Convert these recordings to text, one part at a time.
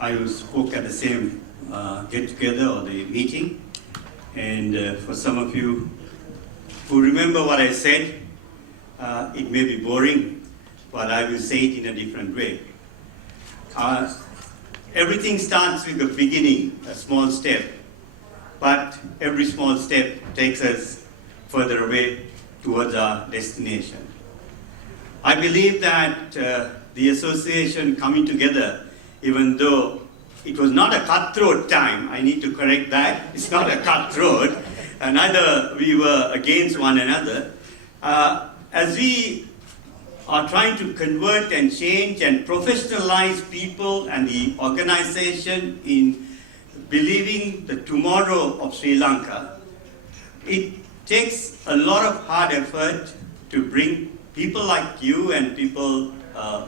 I spoke at the same get-together or the meeting, and for some of you who remember what I said, it may be boring, but I will say it in a different way. Everything starts with the beginning, a small step, but every small step takes us further away towards our destination. I believe that the association coming together, even though it was not a cutthroat time, I need to correct that, it's not a cutthroat, neither we were against one another. As we are trying to convert and change and professionalize people and the organization in believing the tomorrow of Sri Lanka, it takes a lot of hard effort to bring people like you and people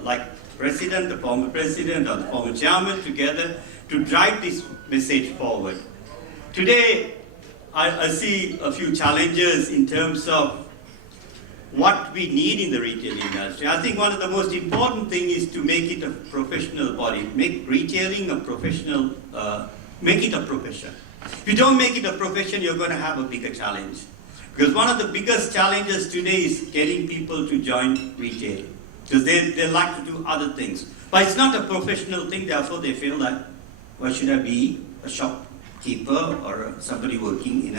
like President, the former President or the former Chairman together to drive this message forward. Today, I see a few challenges in terms of what we need in the retail industry. I think one of the most important things is to make it a professional body, make retailing a professional, make it a profession. If you don't make it a profession, you're going to have a bigger challenge. Because one of the biggest challenges today is getting people to join retail. Because they like to do other things. But it's not a professional thing, therefore they feel like, why should I be a shopkeeper or somebody working in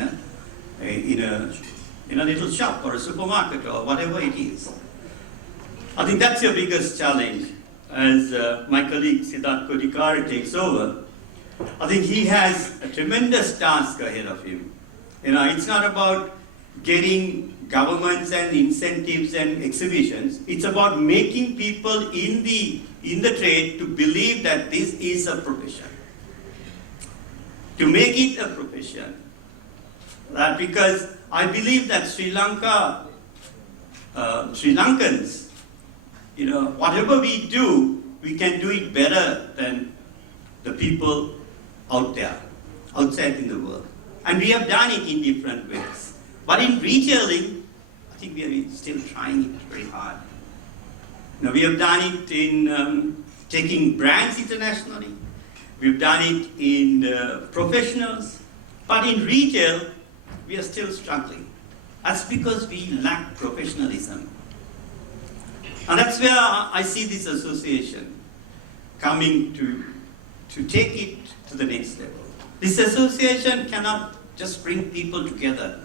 a little shop or a supermarket or whatever it is. I think that's your biggest challenge. As my colleague Siddharth Kodikar takes over, I think he has a tremendous task ahead of him. It's not about getting governments and incentives and exhibitions. It's about making people in the trade to believe that this is a profession. To make it a profession. Because I believe that Sri Lankans, whatever we do, we can do it better than the people out there, outside in the world. And we have done it in different ways. But in retailing, I think we are still trying it very hard. We have done it in taking brands internationally. We've done it in professionals. But in retail, we are still struggling. That's because we lack professionalism. And that's where I see this association coming to take it to the next level. This association cannot just bring people together.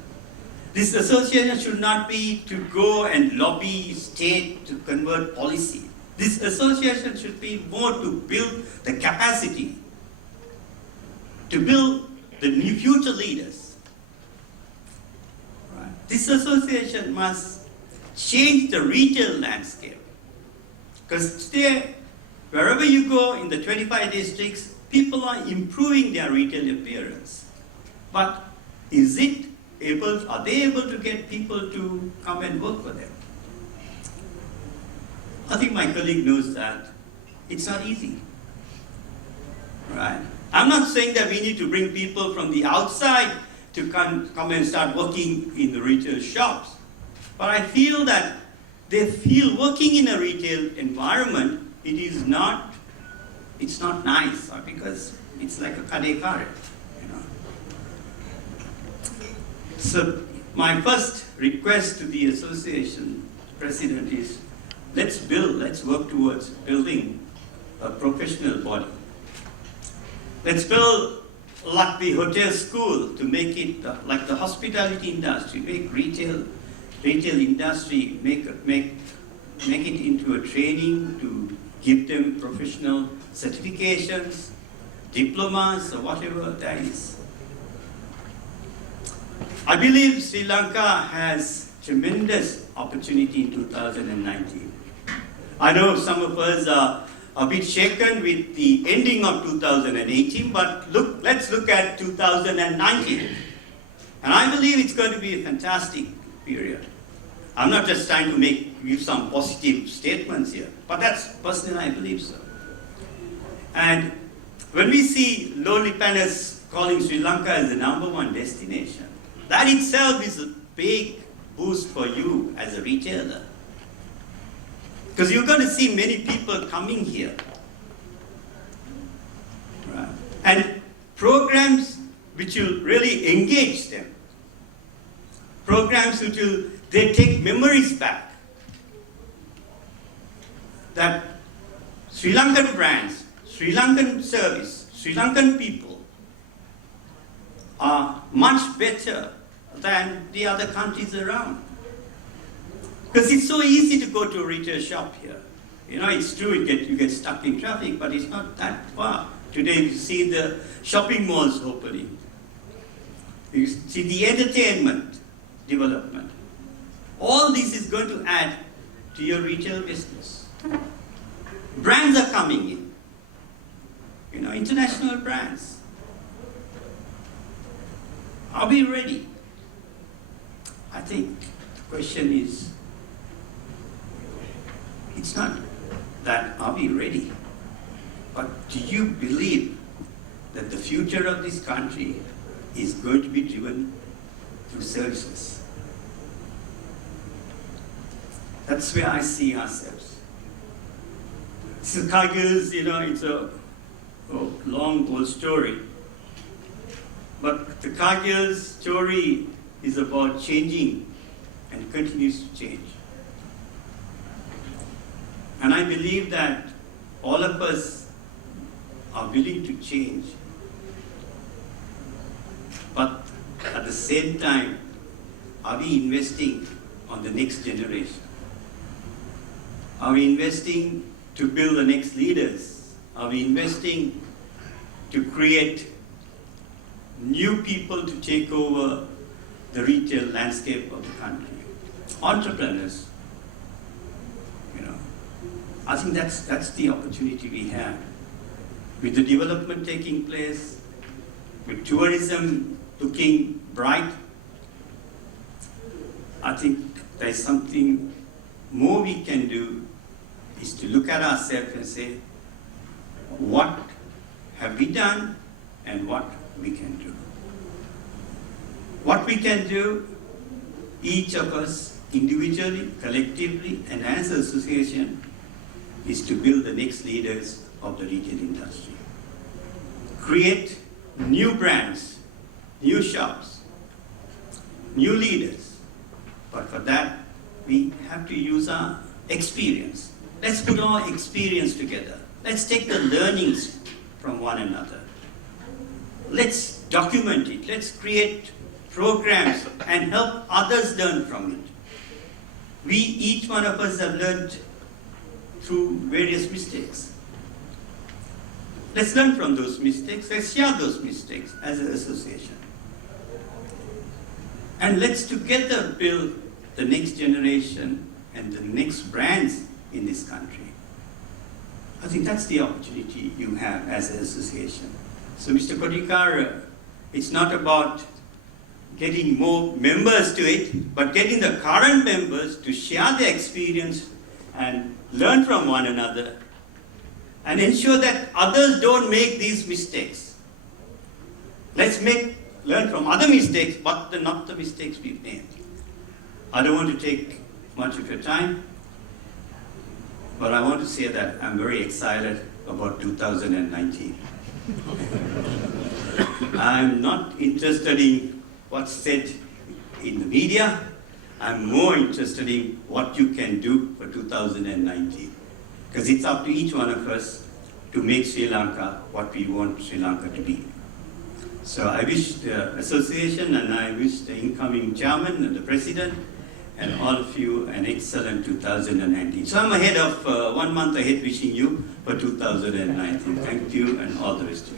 This association should not be to go and lobby state to convert policy. This association should be more to build the capacity, to build the new future leaders. Right. This association must change the retail landscape. Because today, wherever you go in the 25 districts, people are improving their retail appearance. But are they able to get people to come and work for them? I think my colleague knows that it's not easy. Right? I'm not saying that we need to bring people from the outside to come and start working in the retail shops. But I feel that they feel working in a retail environment, it's not nice, because it's like a kade kare. So my first request to the association president is, let's work towards building a professional body. Let's build like the hotel school to make it like the hospitality industry, make retail industry, make it into a training to give them professional certifications, diplomas, or whatever that is. I believe Sri Lanka has tremendous opportunity in 2019. I know some of us are a bit shaken with the ending of 2018, but let's look at 2019. And I believe it's going to be a fantastic period. I'm not just trying to give some positive statements here, but that's personally I believe so. And when we see Lonely Palace calling Sri Lanka as the #1 destination, that itself is a big boost for you as a retailer. Because you're going to see many people coming here. And programs which will really engage them. Programs which will, they take memories back. That Sri Lankan brands, Sri Lankan service, Sri Lankan people are much better than the other countries around. Because it's so easy to go to a retail shop here. You know, it's true, you get stuck in traffic, but it's not that far. Today you see the shopping malls opening. You see the entertainment development. All this is going to add to your retail business. Brands are coming in. You know, international brands. Are we ready? I think the question is, it's not that are we ready, but do you believe that the future of this country is going to be driven through services? That's where I see ourselves. So Cargill's, you know, it's a long old story. But the Cargill's story is about changing and continues to change. And I believe that all of us are willing to change. But at the same time, are we investing on the next generation? Are we investing to build the next leaders? Are we investing to create new people to take over the retail landscape of the country? Entrepreneurs, you know. I think that's the opportunity we have. With the development taking place, with tourism looking bright, I think there's something more we can do is to look at ourselves and say, what have we done and what we can do. What we can do, each of us individually, collectively, and as an association, is to build the next leaders of the retail industry. Create new brands, new shops, new leaders. But for that, we have to use our experience. Let's put our experience together. Let's take the learnings from one another. Let's document it. Let's create programs and help others learn from it. We, each one of us, have learned through various mistakes. Let's learn from those mistakes. Let's share those mistakes as an association. And let's together build the next generation and the next brands in this country. I think that's the opportunity you have as an association. So Mr. Kodikar, it's not about getting more members to it, but getting the current members to share their experience and learn from one another and ensure that others don't make these mistakes. Let's learn from other mistakes, but not the mistakes we've made. I don't want to take much of your time, but I want to say that I'm very excited about 2019. I'm not interested in what's said in the media. I'm more interested in what you can do for 2019. Because it's up to each one of us to make Sri Lanka what we want Sri Lanka to be. So I wish the association and I wish the incoming chairman and the president and all of you an excellent 2019. So I'm ahead of 1 month ahead wishing you for 2019. Thank you and all the best.